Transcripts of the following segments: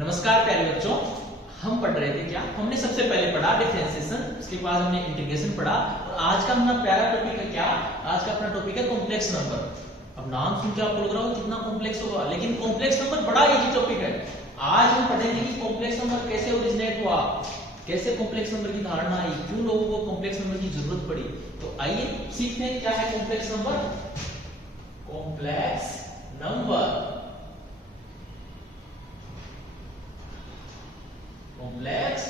नमस्कार प्यारे बच्चों, हम पढ़ रहे थे क्या? हमने सबसे पहले पढ़ा डिफरेंशिएशन, उसके बाद हमने इंटीग्रेशन पढ़ा और आज का अपना प्यारा टॉपिक है क्या? आज का अपना टॉपिक है कॉम्प्लेक्स नंबर। अब नाम सुन के आपको लग रहा होगा कितना कॉम्प्लेक्स होगा, लेकिन कॉम्प्लेक्स नंबर बड़ा इजी टॉपिक है। आज हम पढ़ेंगे कि कॉम्प्लेक्स नंबर कैसे ओरिजिनेट हुआ, कैसे कॉम्प्लेक्स नंबर की धारणा आई, क्यों लोगों को कॉम्प्लेक्स नंबर की जरूरत पड़ी। तो आइए सीखते हैं क्या है complex number. Complex number, complex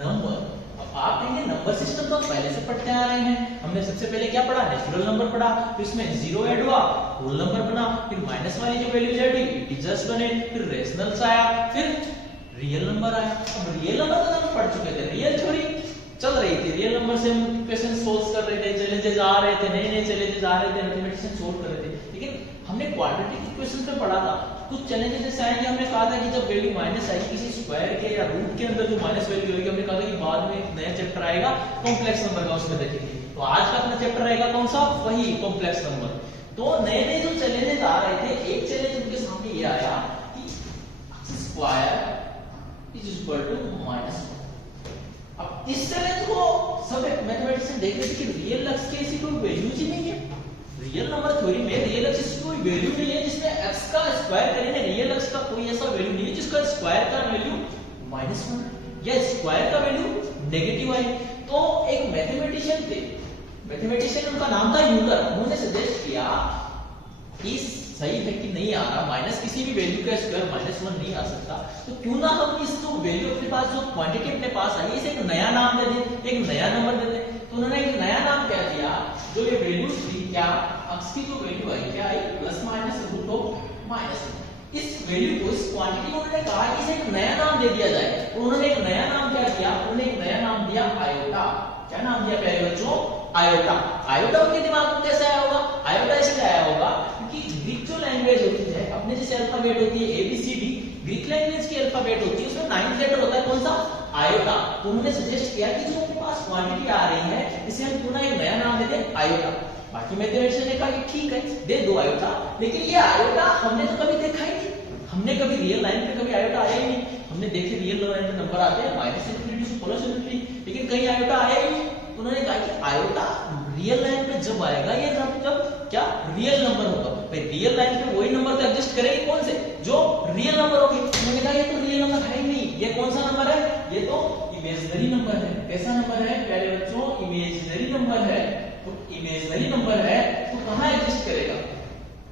number. अब आप कहेंगे नंबर सिस्टम तो पहले से पढ़ते आ रहे हैं, हमने सबसे पहले क्या पढ़ा? नेचुरल नंबर पढ़ा, फिर इसमें जीरो ऐड हुआ, होल नंबर बना, फिर माइनस वाली जो वैल्यूज ऐड हुई इंटीजर्स बने, फिर रेशनल्स आया, फिर रियल नंबर आया। अब रियल नंबर तो हम पढ़ चुके थे, रियल थ्योरी चल रही थी, रियल नंबर से हम क्वेश्चन सोल्व कर रहे थे, चैलेंजेस आ रहे थे, नए नए चैलेंजेस आ रहे थे, मैथमेटिशियन सोल्व कर रहे थे। लेकिन हमने क्वाड्रेटिक इक्वेशन पे पढ़ा था, कुछ चैलेंजेस जैसे आएंगे। हमने कहा था कि जब वैल्यू माइनस आएगी किसी स्क्वायर के या रूट के अंदर जो माइनस वैल्यू होगी, हमने कहा था कि बाद में एक नया चैप्टर आएगा कॉम्प्लेक्स नंबर का, उसमें देखेंगे। तो आज का अपना चैप्टर रहेगा कौन सा? वही कॉम्प्लेक्स नंबर। तो नए नए जो चैलेंजेस आ रहे थे, एक चैलेंज उनके सामने ये आया कि square is equal to minus. अब इस चैलेंज को सब मैथमेटिशियन देख रहे थे कि रियल अक्स की ऐसी कोई वैल्यू ही नहीं है। रियल नंबर थ्योरी में रियल अक्स की कोई वैल्यू नहीं है जिसमें x का स्क्वायर करेंगे, रियल अक्स का कोई ऐसा वैल्यू नहीं है जिसका स्क्वायर का वैल्यू -1 या स्क्वायर का वैल्यू नेगेटिव आए। तो एक मैथमेटिशियन थे, मैथमेटिशियन उनका नाम था यूलर, उन्होंने सजेस्ट किया कि सही है कि नहीं आ रहा, माइनस किसी भी वैल्यू का स्क्वायर -1 नहीं आ सकता, तो क्यों ना हम इस जो वैल्यू अपने पास जो क्वांटिटी अपने पास आई इसे एक नया नाम दे दें, एक नया नंबर दे दें। तो उन्होंने एक नया नाम क्या दिया, जो ये वैल्यू थी क्या x की जो वैल्यू आई क्या आई ±√(-1). इस वैल्यू को, इस क्वांटिटी को उन्होंने कहा कि इसे एक नया नाम दे दिया जाए। तो उन्होंने एक नया नाम क्या दिया? उन्होंने एक नया नाम दिया आयोटा। क्या नाम दिया प्यारे बच्चों? आयोटा। आयोटा उनके दिमाग में कैसे आया होगा? आयोटा इसलिए आया होगा क्योंकि ग्रीक जो लैंग्वेज होती है, अपने जैसे अल्फाबेट होती है ABCD, ग्रीक लैंग्वेज की अल्फाबेट होती है, उसमें 9th लेटर होता है कौन सा? आयोटा। तो उन्होंने सजेस्ट किया कि जो अपने पास क्वांटिटी आ रही है इसे हम क्यों ना एक नया नाम दे दें आयोटा। बाकी मैथमेटिशियन ने कहा कि ठीक है दे दो आयोटा, लेकिन ये आयोटा हमने तो कभी देखा ही नहीं, हमने कभी रियल लाइन पे कभी आयोटा आया ही नहीं। हमने देखे रियल लाइन पे नंबर आते हैं -∞ से +∞, लेकिन कहीं आयोटा आया ही नहीं। उन्होंने कहा कि आयोटा रियल लाइन पे जब आएगा ये जब क्या रियल नंबर होगा। भाई रियल लाइन पे वही नंबर तो एग्जिस्ट करेंगे कौन से? जो रियल नंबर होंगे। उन्होंने कहा ये तो रियल नंबर है ही नहीं, ये कौन सा नंबर है? ये तो इमेजिनरी नंबर है। कैसा नंबर है प्यारे बच्चों? इमेजिनरी नंबर है। तो इमेजिनरी नंबर है तो कहां एग्जिस्ट करेगा?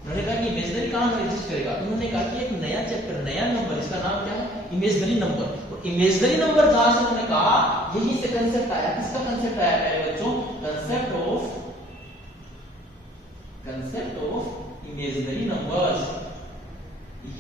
उन्होंने कहा कि इमेजिनरी कहां एग्जिस्ट करेगा? उन्होंने कहा कि एक नया चैप्टर, नया नंबर, इसका नाम क्या है? Imaginary number. तो इमेजिनरी नंबर जहां से उन्होंने कहा, यही से कांसेप्ट आया। किसका कांसेप्ट आया प्यारे बच्चों? Concept of imaginary numbers.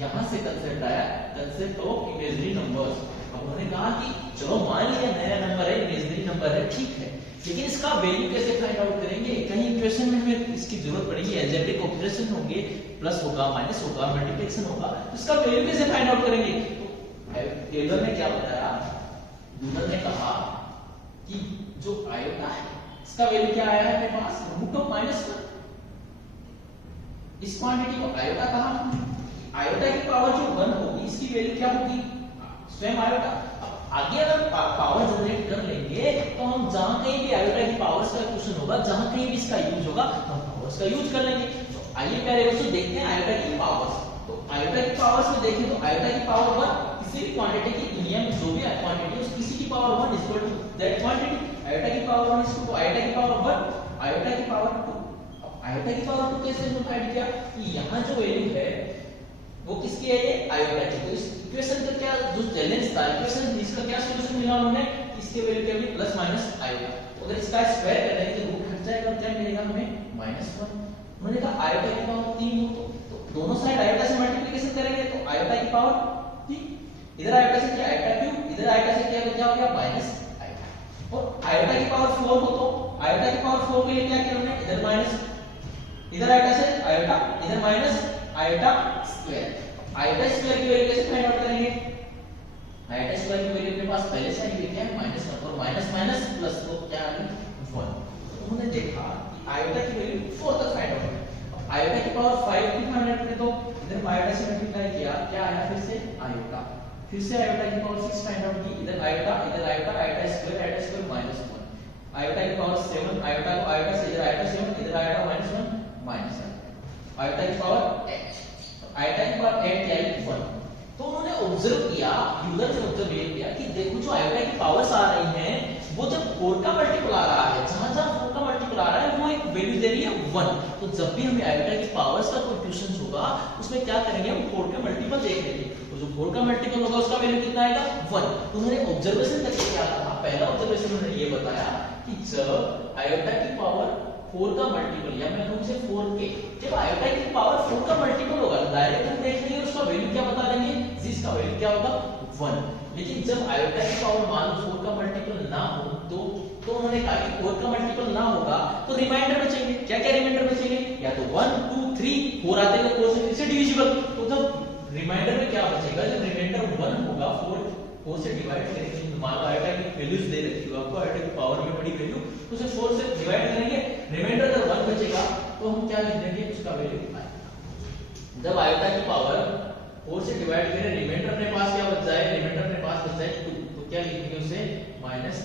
यहां से कांसेप्ट आया, कांसेप्ट ऑफ इमेजिनरी नंबर्स। अब उन्होंने कहा कि चलो मान लिया नया नंबर है, इमेजिनरी नंबर है, ठीक है, लेकिन इसका वैल्यू कैसे फाइंड आउट करेंगे? कहीं इक्वेशन में हमें इसकी जरूरत पड़ेगी, अलजेब्रिक ऑपरेशन होंगे, प्लस होगा, माइनस होगा, मल्टीप्लिकेशन होगा, तो इसका वैल्यू कैसे फाइंड आउट करेंगे? तो टेलर ने क्या बताया? यूलर ने कहा कि जो आयोटा है इसका वैल्यू क्या आया है मेरे पास? √(-1). इस क्वांटिटी को आयोटा कहा, आयोटा की पावर जो 1 होगी इसकी वैल्यू क्या होगी? स्वयं आयोटा। आगे अगर पावर जनरेट कर लेंगे तो हम जहां कहीं भी आयोटा की पावर्स का क्वेश्चन होगा, जहां कहीं भी इसका यूज होगा हम पावर्स का यूज कर लेंगे। तो आइए प्यारे बच्चों देखते हैं आयोटा की पावर्स। तो आयोटा की पावर्स में देखें तो आयोटा की पावर 1 किसी भी क्वांटिटी की दुनिया में जो भी क्वांटिटी उस किसी की power 1 equal to that quantity. Iota की पावर 1 इज टू आयोटा की पावर 1, आयोटा की पावर 2। अब आयोटा की पावर 2 कैसे फाइंड किया? कि यहां जो वैल्यू है वो किसकी है? ये आयोटा की। तो इस इक्वेशन का क्या जो चैलेंज था, इक्वेशन इसका क्या सॉल्यूशन मिला उन्होंने? इसके वैल्यू क्या मिली? ± आयोटा। तो अगर इसका स्क्वायर करेंगे तो रूट हट जाएगा, क्या मिलेगा हमें? -1। उन्होंने कहा आयोटा की पावर 3 हो तो दोनों साइड आयोटा से मल्टीप्लिकेशन करेंगे तो आयोटा की पावर 3, इधर आयोटा से क्या आयोटा क्यूब, इधर आयोटा से क्या बच जाएगा -आयोटा। और आयोटा की पावर 4 हो तो आयोटा की पावर 4 के लिए क्या किया उन्होंने? इधर माइनस, इधर आयोटा से आयोटा, इधर minus iota square. Iota square की वैल्यू कैसे फाइंड आउट करेंगे? आयोटा स्क्वायर की वैल्यू अपने पास पहले से ही है -1 और माइनस माइनस प्लस तो क्या आ गई 1। तो उन्होंने देखा कि आयोटा की वैल्यू 4 तक फाइंड आउट है। आयोटा की पावर 5 की फाइंड आउट करें तो इधर आयोटा से मल्टीप्लाई किया, क्या आया? फिर से आयोटा, फिर से आयोटा की पावर 6 फाइंड आउट की, इधर iota iota square minus 1, iota की पावर 7, आयोटा को आयोटा से इधर आयोटा 7, इधर आयोटा माइनस 1 माइनस आयोटा की पावर 8, आयोटा की पावर 8 क्या है 1। तो उन्होंने ऑब्जर्व किया, यूजर ने ऑब्जर्व किया कि देखो जो आयोटा की पावर्स आ रही हैं वो जब 4 का मल्टीपल आ रहा है, जहां 4 का मल्टीपल आ रहा है वो एक वैल्यू दे रही है 1। तो जब भी हमें आयोटा की पावर्स का कोई क्वेश्चन होगा उसमें क्या करेंगे, हम 4 के मल्टीपल देख लेंगे, तो जो 4 का मल्टीपल होगा उसका वैल्यू कितना आएगा 1। तो उन्होंने ऑब्जर्वेशन करके क्या कहा, पहला ऑब्जर्वेशन उन्होंने ये बताया कि जब आयोटा की पावर 4 का मल्टीपल या मैं कहूं इसे 4k, जब आयोटा की पावर 4 का मल्टीपल होगा तो डायरेक्ट हम देख लेंगे उसका वैल्यू क्या बता देंगे, जिसका वैल्यू क्या होगा 1। लेकिन जब आयोटा की पावर मान लो 4 का मल्टीपल ना हो तो उन्होंने कहा कि 4 का मल्टीपल ना होगा तो रिमाइंडर बचेंगे, क्या क्या रिमाइंडर बचेंगे, या तो 1 2 3 4 आते हैं 4 से फिर से डिविजिबल, तो जब रिमाइंडर में क्या बचेगा, जब रिमाइंडर 1 होगा 4 से डिवाइड करेंगे, मान लो आयोटा की वैल्यूज दे रखी हो आपको, आयोटा की पावर में बड़ी वैल्यू, तो उसे 4 से डिवाइड करेंगे, रिमाइंडर अगर 1 बचेगा तो हम क्या लिख देंगे, उसका वैल्यू आएगा। जब आयोटा की पावर 4 से डिवाइड करें, रिमाइंडर अपने पास क्या बच जाए, रिमाइंडर अपने पास बच जाए 2, तो क्या लिखेंगे उसे माइनस,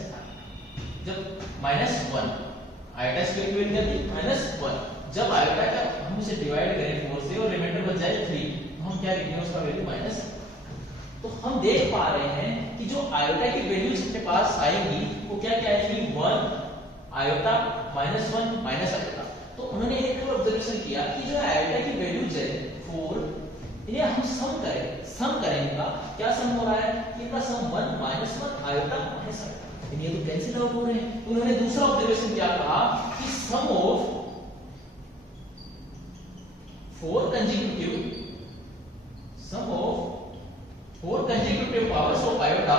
जब माइनस 1 आयोटा स्क्वायर की वैल्यू क्या थी -1, जब आयोटा का हम उसे डिवाइड करें 4 से और रिमाइंडर बच जाए 3, तो हम क्या लिखेंगे उसका वैल्यू माइनस। तो हम देख पा रहे हैं कि जो आयोटा की वैल्यूज अपने पास आएंगी वो क्या क्या आएगी, 1 आयोटा -1 माइनस आयोटा। तो उन्होंने एक और ऑब्जर्वेशन किया कि जो आयोटा की वैल्यूज है 4, इन्हें हम सम करें इनका क्या सम हो रहा है, इनका सम 1 -1 आयोटा माइनस आयोटा, ये तो कैंसिल आउट हो रहे हैं। उन्होंने दूसरा ऑब्जर्वेशन क्या कहा कि सम of 4 consecutive powers of iota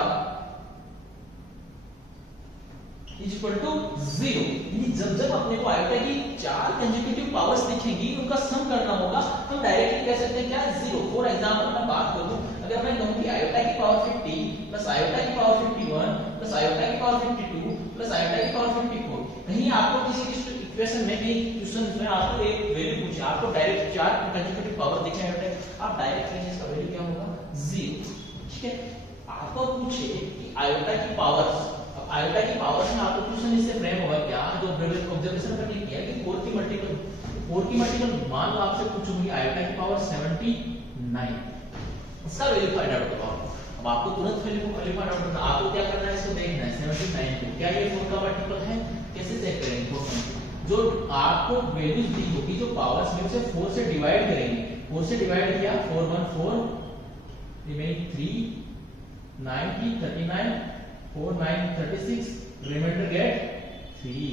is equal to 0। यानी जब अपने को आयोटा की 4 कंसेक्यूटिव पावर्स दिखेंगी उनका सम करना होगा, हम डायरेक्टली कह सकते हैं क्या 0। फॉर एग्जांपल मैं बात करूं, अगर मैं कहूं कि आयोटा की पावर 50 प्लस आयोटा की पावर 51 प्लस आयोटा की पावर 52 प्लस आयोटा की पावर 54, कहीं आपको किसी इक्वेशन में भी क्वेश्चन में आपको एक वैल्यू पूछे, आपको डायरेक्ट 4 कंसेक्यूटिव पावर दिखे आयोटा, आप डायरेक्ट कहेंगे इसका वैल्यू क्या होगा 0। ठीक है, आपको पूछे कि आयोटा की पावर्स, अब आयोटा की पावर्स में आपको क्वेश्चन इससे फ्रेम होगा क्या, जो ऑब्जर्वेशन करके किया कि 4 की मल्टीपल मान लो आपसे पूछूंगी आयोटा की पावर 79, इसका वैल्यू फाइंड आउट करो। अब आपको तुरंत वैल्यू फाइंड आउट करना, आपको क्या करना है, इसको देखना है 79 को क्या ये 4 का मल्टीपल है, कैसे चेक करेंगे, जो आपको वैल्यूज दी होगी जो पावर्स में उसे 4 से डिवाइड करेंगे, 4 से डिवाइड किया 4 1 4 रिमेनिंग 3 90 39 4 9 36 रिमाइंडर गेट 3,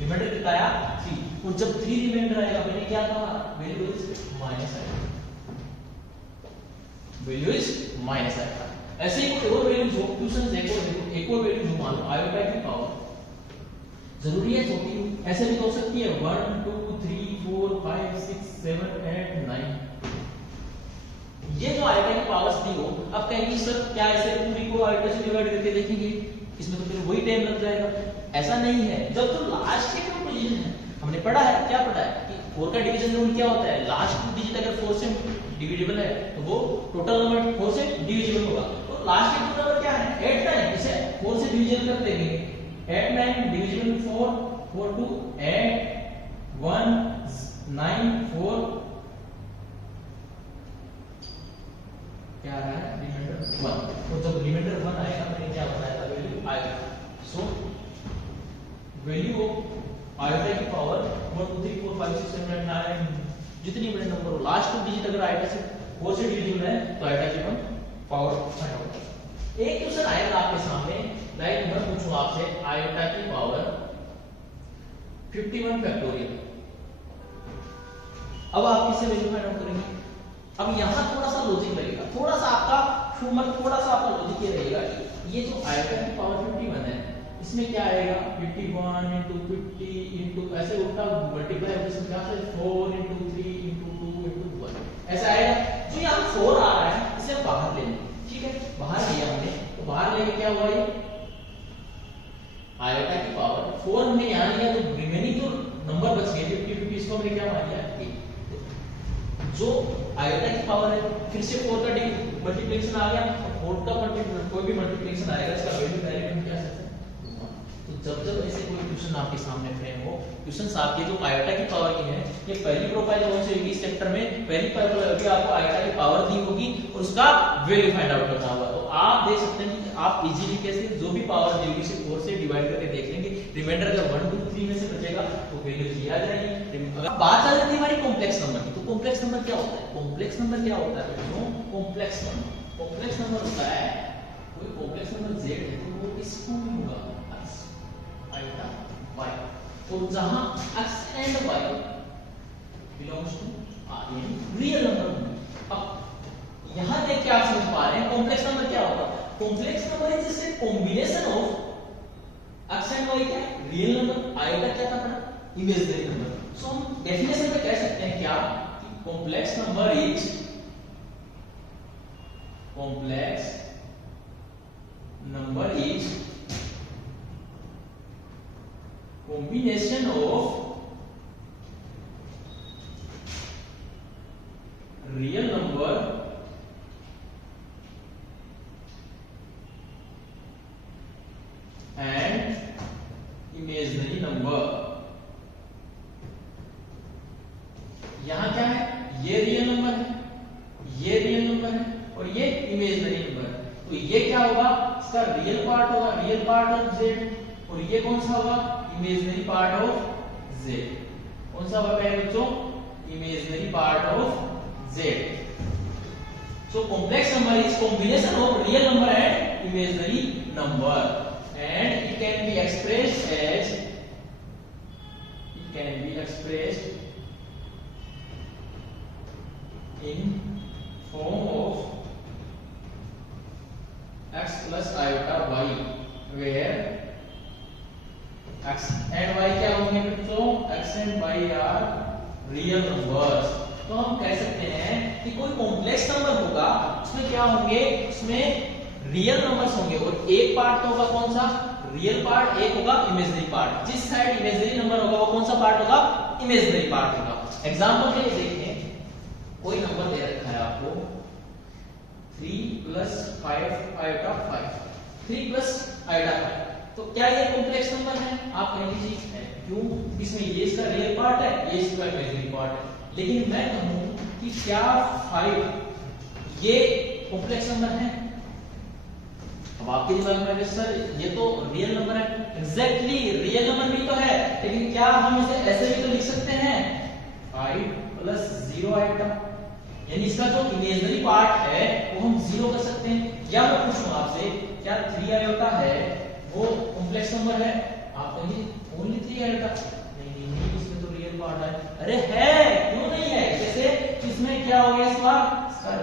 रिमाइंडर कितना आया 3, और जब 3 रिमाइंडर आएगा मैंने क्या कहा, वैल्यू इज माइनस आएगा, वैल्यू इज माइनस आएगा। ऐसे ही कोई और वैल्यू जो क्वेश्चन देखो एक और वैल्यू जो मान लो आयोटा की पावर जरूरी है छोटी, ऐसे भी हो सकती है 1 2 3 4 5 6 7 8 9, ये जो आयोटा की पावर्स दी हो, अब कहेंगे सर क्या ऐसे पूरी को आयोटा से डिवाइड करके देखेंगे, इसमें तो फिर वही टाइम लग जाएगा, ऐसा नहीं है। जब तो लास्ट के टू डिजिट है, हमने पढ़ा है क्या पढ़ा है कि 4 का डिवीजन रूल क्या होता है, लास्ट टू डिजिट अगर 4 से डिविजिबल है तो वो टोटल नंबर 4 से डिविजिबल होगा, तो लास्ट के टू नंबर क्या है 8 9, इसे 4 से डिविजन कर देंगे, 8 9 डिविजिबल 4 4 2 8 1 9 4 क्या आ रहा है रिमाइंडर 1, तो जब रिमाइंडर 1 आएगा मैंने क्या बताया था वैल्यू आएगा। सो वैल्यू ऑफ आयोटा की पावर 1 2 3 4 5 6 7 8 9, जितनी बड़े नंबर हो लास्ट टू डिजिट अगर आयोटा से 4 से डिविजिबल है तो आयोटा की पावर फाइंड आउट करें। एक क्वेश्चन आएगा आपके सामने, लाइक मैं पूछूं आपसे आयोटा की पावर 51 फैक्टोरियल, अब आप किससे वैल्यू फाइंड आउट करेंगे। अब यहाँ थोड़ा सा लॉजिक लगेगा, थोड़ा सा आपका लॉजिक ये रहेगा कि ये जो आयोटा की पावर 51 है इसमें क्या आएगा 51 into 50 into ऐसे उल्टा मल्टीप्लाई होकर क्या है 4 into 3 into 2 into 1 ऐसा आएगा। जो यहाँ 4 आ रहा है इसे हम बाहर ले लेंगे, ठीक है, बाहर लिया हमने, तो बाहर लेके क्या हुआ ये आयोटा की पावर 4 हमने यहाँ लिया, तो रिमेनिंग जो नंबर बच गए 50 50 इसको हमने क्या मान लिया 8। जो आयोटा की पावर है, फिर से 4 का मल्टीप्लिकेशन आ गया, 4 का कोई भी मल्टीप्लिकेशन आएगा इसका वैल्यू डायरेक्ट हम क्या सकते हैं। तो जब ऐसे कोई क्वेश्चन आपके सामने फ्रेम हो, क्वेश्चन आपके जो आयोटा की पावर की है, ये पहली प्रोफाइल कौन सी होगी इस चैप्टर में, पहली प्रोफाइल होगी आपको आयोटा की पावर दी होगी और उसका वैल्यू फाइंड आउट करना होगा। तो आप देख सकते हैं कि आप इजीली कैसे जो भी पावर दी होगी इसे 4 से डिवाइड करके देख लेंगे, रिमाइंडर अगर 1 2 3 में से बचेगा तो वैल्यू जी आ जाएगी। अगर बात आ जाती है हमारी कॉम्प्लेक्स नंबर की, तो कॉम्प्लेक्स नंबर क्या होता है, कॉम्प्लेक्स नंबर क्या होता है बच्चों, कॉम्प्लेक्स नंबर होता है कोई कॉम्प्लेक्स नंबर z है तो वो इसको भी होगा आयोटा y, तो जहां x and y belongs to r यानी रियल नंबर होंगे। अब यहां देख के आप समझ पा रहे हैं कॉम्प्लेक्स नंबर क्या होगा, complex number is just a combination of x and y क्या रियल नंबर, आयोटा क्या था अपना इमेजिनरी नंबर। सो हम डेफिनेशन में कह सकते हैं क्या कि complex number is combination of real number and imaginary number। यहां क्या है, ये रियल नंबर है, ये रियल नंबर है और ये इमेजिनरी नंबर है। तो ये क्या होगा, इसका रियल पार्ट होगा रियल पार्ट ऑफ z और ये कौन सा होगा इमेजिनरी पार्ट ऑफ z। कौन सा होगा पहले बच्चों, imaginary part of z। So complex number is combination of real number and imaginary number and it can be expressed as in form of x plus iota y where x and y क्या होंगे बच्चों, x and y are real numbers। तो हम कह सकते हैं कि कोई कॉम्प्लेक्स नंबर होगा उसमें क्या होंगे, उसमें रियल नंबर्स होंगे और एक पार्ट तो होगा कौन सा रियल पार्ट, एक होगा इमेजिनरी पार्ट। जिस साइड इमेजिनरी नंबर होगा वो कौन सा पार्ट होगा, इमेजिनरी पार्ट होगा। एग्जांपल के लिए देखें, कोई नंबर दे रखा है आपको 3 + 5 आयोटा 5, 3 + आयोटा 5, तो क्या ये कॉम्प्लेक्स नंबर है, आप कह लीजिए है। क्यों, इसमें ये इसका रियल पार्ट है, ये इसका इमेजिनरी पार्ट है। लेकिन मैं कहूं कि क्या 5 ये कॉम्प्लेक्स नंबर है, अब आपके दिमाग में सर ये तो रियल नंबर है, एग्जैक्टली रियल नंबर भी तो है, लेकिन क्या हम इसे ऐसे भी तो लिख सकते हैं 5 + 0 आयोटा, यानी इसका जो इमेजिनरी पार्ट है वो हम 0 कर सकते हैं। या मैं पूछूं आपसे क्या 3 आयोटा है वो कॉम्प्लेक्स नंबर है, आप कहेंगे ओनली 3 आयोटा, नहीं इसमें तो रियल पार्ट है। अरे है, क्यों नहीं है, जैसे इसमें क्या हो गया, इसका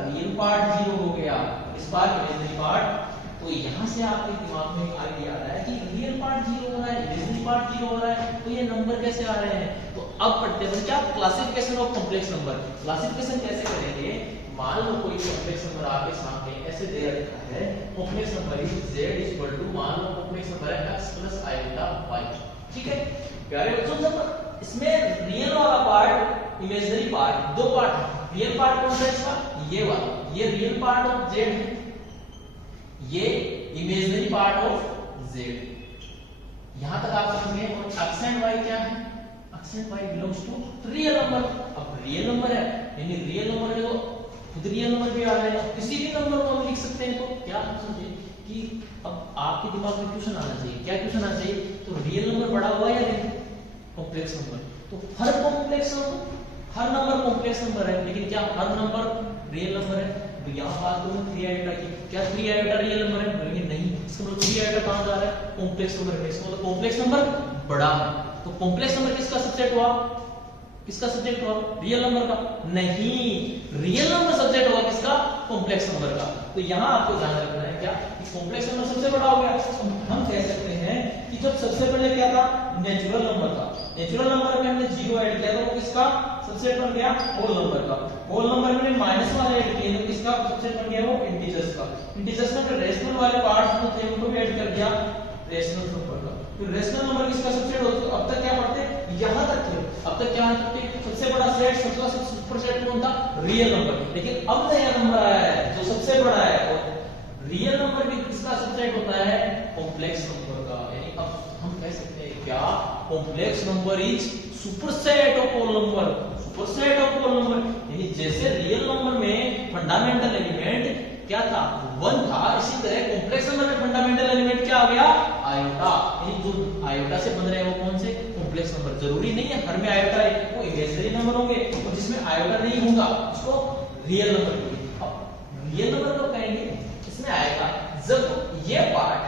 रियल पार्ट 0 हो गया, इस बार इमेजिनरी पार्ट। तो यहां से आपके दिमाग में एक आइडिया आ रहा है कि रियल पार्ट 0 हो रहा है, इमेजिनरी पार्ट 0 हो रहा है, तो ये नंबर कैसे आ रहे हैं। तो अब पढ़ते हैं क्या classification of complex number. Classification कैसे करेंगे, मान लो कोई कॉम्प्लेक्स नंबर आपके सामने ऐसे दे रखा है, कॉम्प्लेक्स नंबर इज z = मान लो कॉम्प्लेक्स नंबर है x + आयोटा y, ठीक है प्यारे बच्चों। जब इसमें रियल वाला पार्ट इमेजिनरी पार्ट, दो पार्ट है, रियल पार्ट कौन सा है इसका, ये वाला, ये रियल पार्ट ऑफ z है, ये इमेजिनरी पार्ट ऑफ z। यहां तक आप समझ गए। और x एंड y क्या है, x and y belongs to real number. अब रियल नंबर है यानी रियल नंबर है तो खुद रियल नंबर भी आ जाएगा, किसी भी नंबर को हम लिख सकते हैं। तो क्या हम समझे कि अब आपके दिमाग में क्वेश्चन आना चाहिए, क्या क्वेश्चन आना चाहिए, तो रियल नंबर बड़ा हुआ या नहीं कॉम्प्लेक्स नंबर, तो हर नंबर कॉम्प्लेक्स नंबर है, लेकिन क्या हर नंबर रियल नंबर है। तो यहाँ बात करूं 3 आयोटा की, क्या 3 आयोटा रियल नंबर है, बोलेंगे नहीं, इसका मतलब 3 आयोटा कहां जा रहा है, कॉम्प्लेक्स नंबर है, इसका मतलब कॉम्प्लेक्स नंबर बड़ा है। तो कॉम्प्लेक्स नंबर किसका सब्सेट हुआ, किसका सब्जेक्ट हुआ, रियल नंबर का, नहीं रियल नंबर सब्जेक्ट होगा किसका, कॉम्प्लेक्स नंबर का। तो यहाँ आपको ध्यान रखना है क्या कि कॉम्प्लेक्स नंबर सबसे बड़ा हो गया। हम कह सकते हैं कि जब सबसे पहले क्या था, नेचुरल नंबर था, नेचुरल नंबर में हमने 0 ऐड किया तो वो किसका सबसेट बन गया, होल नंबर का। होल नंबर में हमने माइनस वाला ऐड किया तो किसका सबसेट बन गया, वो इंटीजर्स का। इंटीजर्स में रेशनल वाले पार्ट्स जो थे उनको भी ऐड कर दिया रेशनल नंबर का। फिर रेशनल नंबर किसका सबसेट होता है? अब तक क्या पढ़ते हैं? यहां तक थे। अब तक क्या पढ़ते? सबसे बड़ा सेट, सबसे सुपर सेट कौन था? Real number. लेकिन अब नया नंबर आया है जो सबसे बड़ा है, और रियल नंबर भी किसका सबसेट होता है? कॉम्प्लेक्स नंबर का। यानी अब हम कह सकते हैं क्या? Complex number is superset of all number. Superset of all number यानी जैसे रियल नंबर में फंडामेंटल एलिमेंट क्या था? 1 था, इसी तरह कॉम्प्लेक्स नंबर में फंडामेंटल एलिमेंट क्या आ गया? आयोटा। यानी जो आयोटा से बन रहे हैं वो कौन से? Complex number. जरूरी नहीं है हर में आयोटा है, वो इमेजिनरी नंबर होंगे, और जिसमें आयोटा नहीं होगा उसको रियल नंबर कहेंगे। अब रियल नंबर को कहेंगे इसमें आएगा जब ये पार्ट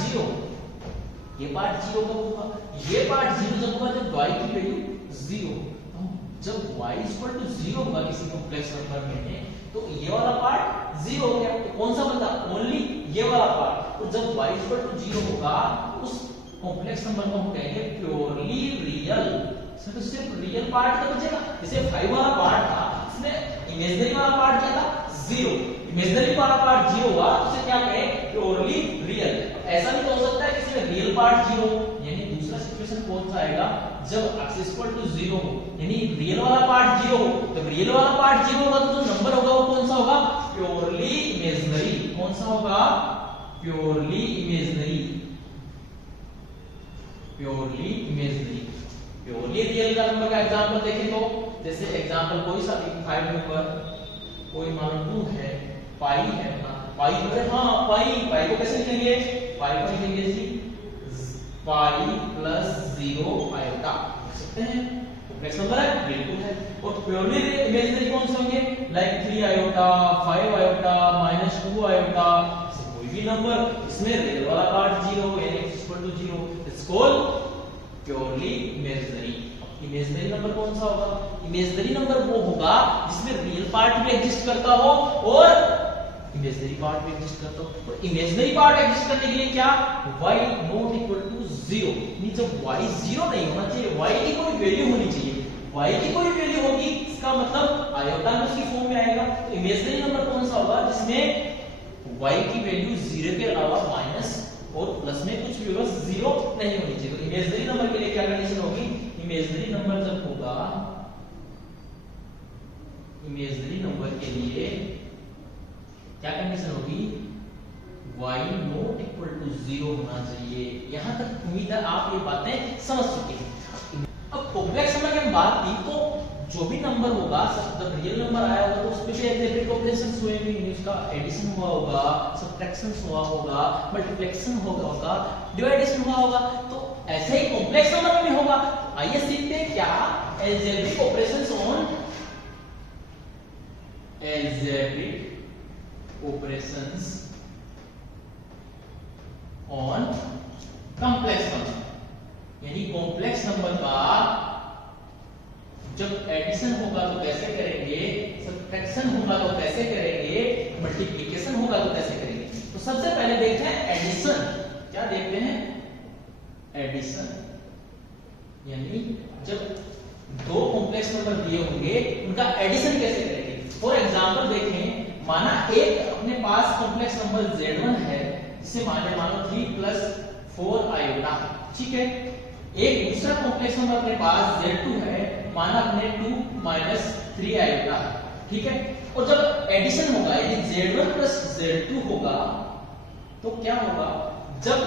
0, ये पार्ट 0 कब होगा? ये पार्ट 0 जब होगा जब y की वैल्यू 0। जब y 0 होगा किसी कॉम्प्लेक्स नंबर में, तो ये वाला पार्ट 0 हो गया। तो कौन सा बचा? ओनली ये वाला पार्ट। तो जब y 0 होगा उस कॉम्प्लेक्स नंबर को हम कहेंगे प्योरली रियल। इसमें तो सिर्फ रियल पार्ट का बचेगा। जैसे 5 वाला पार्ट था, इसमें इमेजिनरी वाला पार्ट क्या था? 0। इमेजिनरी वाला पार्ट 0 हुआ, उसे क्या कहें? Purely real. ऐसा नहीं हो सकता है कि इसमें रियल पार्ट 0, यानी दूसरा सिचुएशन कौन सा आएगा? जब x 0 हो, यानी रियल वाला पार्ट 0 हो। जब रियल वाला पार्ट 0 होगा तो जो नंबर होगा वो कौन सा होगा? Purely imaginary. कौन सा होगा? Purely imaginary. Purely imaginary. Purely real का नंबर का एग्जांपल देखें तो जैसे एग्जांपल कोई सा 5 नंबर, कोई मान लो 2 है, पाई है ना, पाई अरे हां पाई को कैसे लिखेंगे? पाई को लिखेंगे जी पाई प्लस 0 आयोटा। लिख सकते हैं, कॉम्प्लेक्स नंबर है, बिल्कुल है। और प्योरली इमेजिनरी कौन से होंगे? लाइक 3 आयोटा, 5 आयोटा, -2 आयोटा, कोई भी नंबर इसमें रियल वाला पार्ट 0 यानी x 0 it's called purely imaginary. Imaginary number कौन सा होगा? इमेजिनरी नंबर वो होगा जिसमें रियल पार्ट भी एग्जिस्ट करता हो और इमेजिनरी पार्ट भी एग्जिस्ट करता हो। तो इमेजिनरी पार्ट एग्जिस्ट करने के लिए क्या? y not equal to 0। नहीं, जब y 0 नहीं होना चाहिए, y की कोई वैल्यू होनी चाहिए। y की कोई वैल्यू होगी, इसका मतलब आयोटा में उसकी फॉर्म में आएगा। तो इमेजिनरी नंबर कौन सा होगा? जिसमें y की वैल्यू 0 के अलावा माइनस और प्लस में कुछ भी होगा, 0 नहीं होनी चाहिए। तो इमेजिनरी नंबर के लिए क्या कंडीशन होगी? इमेजिनरी नंबर जब होगा, इमेजिनरी नंबर के लिए क्या कंडीशन होगी? y नॉट इक्वल टू 0 होना चाहिए। यहां तक उम्मीद है आप ये बातें समझ चुके हैं। अब कॉम्प्लेक्स नंबर की हम बात की तो जो भी नंबर होगा, जब रियल नंबर आया होगा तो उसमें भी अलजेब्रिक ऑपरेशंस हुए होंगे, उसका एडिशन हुआ होगा, सबट्रैक्शन हुआ होगा, मल्टीप्लिकेशन होगा, डिवाइडेशन हुआ होगा। तो ऐसे ही कॉम्प्लेक्स नंबर में भी होगा। तो आइए सीखते हैं क्या algebraic operations on algebraic operations on complex number. यानी कॉम्प्लेक्स नंबर का जब एडिशन होगा तो कैसे करेंगे, सबट्रैक्शन होगा तो कैसे करेंगे, मल्टीप्लिकेशन होगा तो कैसे करेंगे। तो सबसे पहले देखते हैं एडिशन। क्या देखते हैं? एडिशन। यानी जब दो कॉम्प्लेक्स नंबर दिए होंगे उनका एडिशन कैसे करेंगे। फॉर एग्जांपल देखें, माना एक अपने पास कॉम्प्लेक्स नंबर z1 है, जिसे मानो 3 + 4 आयोटा, ठीक है। एक दूसरा कॉम्प्लेक्स नंबर अपने पास z2 है, माना अपने 2 - 3 आयोटा, ठीक है। और जब एडिशन होगा यानी z1 + z2 होगा तो क्या होगा? जब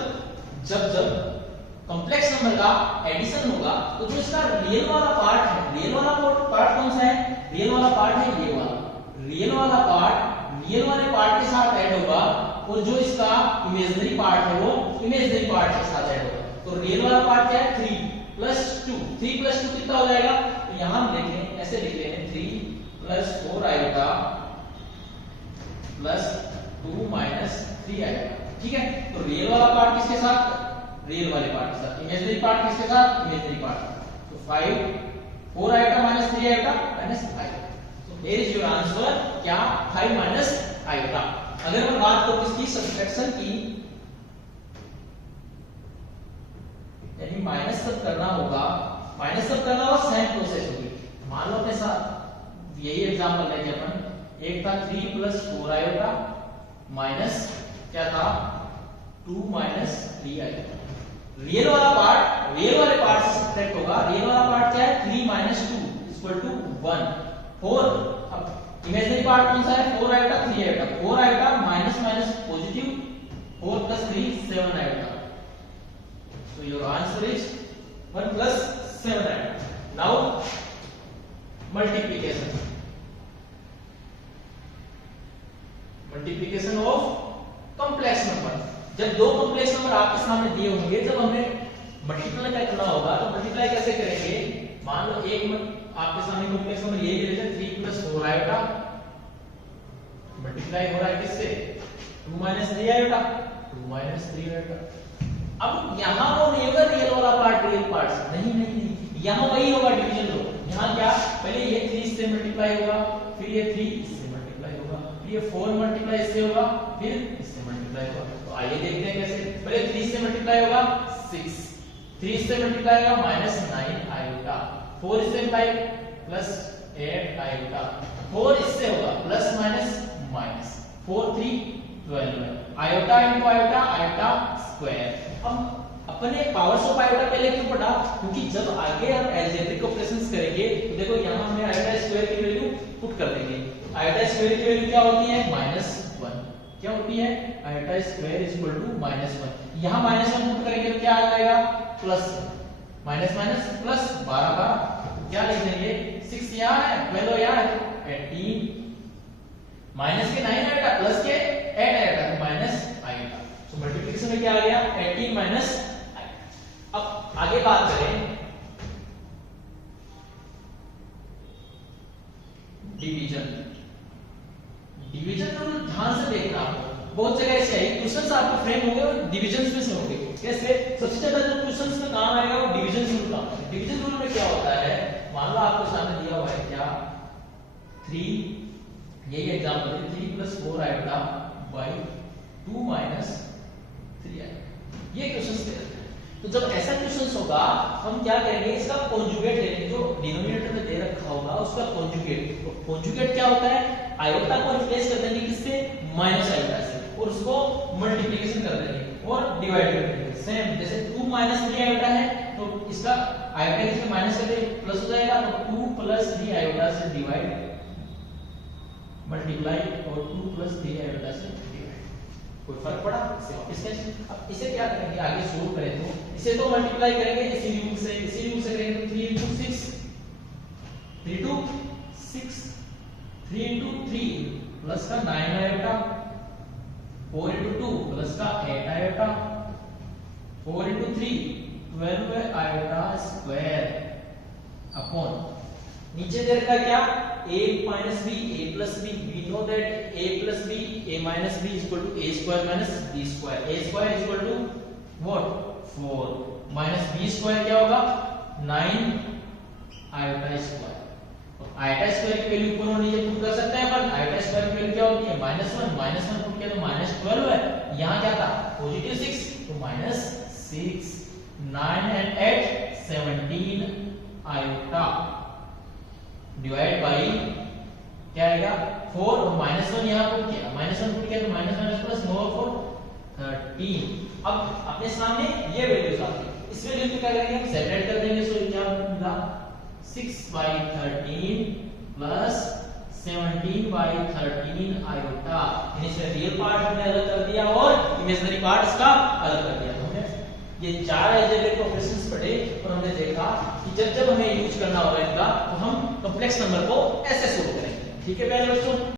कॉम्प्लेक्स नंबर का एडिशन होगा तो जो इसका रियल वाला पार्ट है, रियल वाला पार्ट कौन सा है? रियल वाला पार्ट है ये वाला। रियल वाला पार्ट रियल वाले पार्ट के साथ ऐड होगा और जो इसका इमेजिनरी पार्ट है वो इमेजिनरी पार्ट के साथ ऐड होगा। तो रियल वाला पार्ट क्या है? 3 + 2। 3 + 2 कितना हो जाएगा? तो यहां हम देखें, ऐसे लिख लेंगे 3 + 4 आयोटा प्लस 2 - 3 आयोटा, ठीक है। तो रियल वाला पार्ट किसके साथ? रियल वाले पार्ट के साथ। इमेजिनरी पार्ट किसके साथ? Imaginary part. तो 4 आयोटा - 3 आयोटा -5। तो देयर इज योर आंसर क्या? 5 - आयोटा। अगर मैं बात करूं इसकी सबट्रैक्शन की, यानी माइनस सब करना होगा, सेम प्रोसेस होगी। मान लो अपने साथ यही एग्जांपल लेंगे अपन। एक था 3 + 4 आयोटा माइनस क्या था? 2 - 3 आयोटा। रियल वाले पार्ट से सब्ट्रैक्ट होगा। रियल वाला पार्ट क्या है, 3 माइनस 2 इक्वल टू 1। 4, अब इमेजिनरी पार्ट कौन सा है, 4 iota 3 iota, 4 iota minus minus positive, 4 plus 3 7 iota. So your answer is 1 plus 7 iota. Now multiplication. Multiplication of complex number. जब दो कॉम्प्लेक्स नंबर आपके सामने दिए होंगे, जब हमें मल्टीप्लाई करना होगा तो मल्टीप्लाई कैसे करेंगे। मान लो एक आपके सामने कॉम्प्लेक्स नंबर ये दे रहे 3 प्लस 4 आयोटा, मल्टीप्लाई हो रहा है किससे, 2 माइनस 3 आयोटा, 2 माइनस 3 आयोटा। अब यहाँ वो नहीं होगा रियल वाला पार्ट रियल पार्ट से, नहीं नहीं नहीं, यहाँ वही होगा डिवीजन लो। यहाँ क्या, पहले ये 3 से मल्टीप्लाई होगा, फिर ये 3 इससे मल्टीप्लाई होगा, फिर ये 4 मल्टीप्लाई इससे होगा, फिर इससे मल्टीप्लाई होगा। तो आइए देखते हैं कैसे। पहले 3 से मल्टीप्लाई होगा 6, 3 से मल्टीप्लाई होगा माइनस 9 आयोटा, 4 इससे प्लस 8 आयोटा, 4 इससे होगा plus minus minus, 4 3 12 iota into iota, iota square. हम अपने पावर्स ऑफ आयोटा पहले क्यों पढ़ा, क्योंकि जब आगे हम अलजेब्रिक ऑपरेशंस करेंगे तो देखो यहाँ हमें आयोटा स्क्वायर की वैल्यू पुट कर देंगे। आयोटा स्क्वायर की वैल्यू क्या होती है, -1। क्या होती है, आयोटा स्क्वायर इक्वल टू -1। यहाँ -1 पुट करेंगे तो क्या आ जाएगा, प्लस माइनस माइनस प्लस 12 12, क्या लिख देंगे, 6 यहाँ है, 12 यहाँ है, 18 माइनस के 9 आयोटा प्लस के 8 आयोटा, माइनस आयोटा। तो मल्टीप्लिकेशन में क्या आ गया, 18 माइनस। अब आगे बात करें डिवीजन। डिवीजन रूल ध्यान से देखना आपको, बहुत जगह ऐसे है क्वेश्चंस आपको फ्रेम होंगे और डिवीजन में से होंगे। कैसे, सबसे ज्यादा जो क्वेश्चंस में काम आएगा वो डिवीजन रूल का। डिवीजन रूल में क्या होता है, मान लो आपको सामने दिया हुआ है क्या, 3, यही एग्जांपल है, 3 plus 4 iota by 2 minus 3 iota, ये क्वेश्चंस दे रहे हैं। तो जब ऐसा क्वेश्चंस होगा हम क्या करेंगे, इसका कॉन्जुगेट लेंगे, जो डिनोमिनेटर में दे रखा होगा उसका कॉन्जुगेट। तो कॉन्जुगेट क्या होता है, आयोटा को रिप्लेस कर देंगे किससे, माइनस आयोटा से, और उसको मल्टीप्लिकेशन कर देंगे और डिवाइड कर देंगे। सेम जैसे 2 माइनस 3 आयोटा है तो इसका आयोटा इसमें माइनस कर देंगे प्लस हो जाएगा, तो 2 प्लस 3 आयोटा से डिवाइड मल्टीप्लाई और 2 प्लस 3 आयोटा से डिवाइड। कोई फर्क पड़ा इससे वापस कैसे। अब इसे क्या करेंगे, आगे शुरू करें तो इसे तो मल्टीप्लाई करेंगे इसी रूल से करेंगे तो 3 into 6 3 to 6 3 into 3 प्लस का 9 आयोटा, 4 into 2 प्लस का 8 iota, 4 into 3 12 iota square upon नीचे दे रखा क्या, a minus b, a plus b, we know that a plus b, a minus b is equal to a square minus b square, a square is equal to what, 4 minus b square क्या होगा, 9 iota square. Iota square की value ऊपर और नीचे put कर सकते हैं अपन। Iota square की वैल्यू क्या होती है, -1 पुट किया तो -12 है, यहाँ क्या था पॉजिटिव 6 तो -6, 9 and 8 17 आयोटा डिवाइड बाई क्या आएगा 4 और -1 यहाँ पुट किया, -1 पुट किया तो -1 प्लस 9 4 13। अब अपने सामने ये वैल्यूज आती है, इस वैल्यू को क्या करेंगे हम सेपरेट कर देंगे। सो क्या मिला 6/13 प्लस 17/13 आयोटा। इसमें रियल पार्ट हमने अलग कर दिया और इमेजिनरी पार्ट इसका अलग कर दिया। हमने ये 4 अलजेब्रिक ऑपरेशंस पढ़े और हमने देखा कि जब हमें यूज करना होगा इनका तो हम कॉम्प्लेक्स नंबर को ऐसे सोल्व करेंगे। ठीक है प्यारे बच्चों।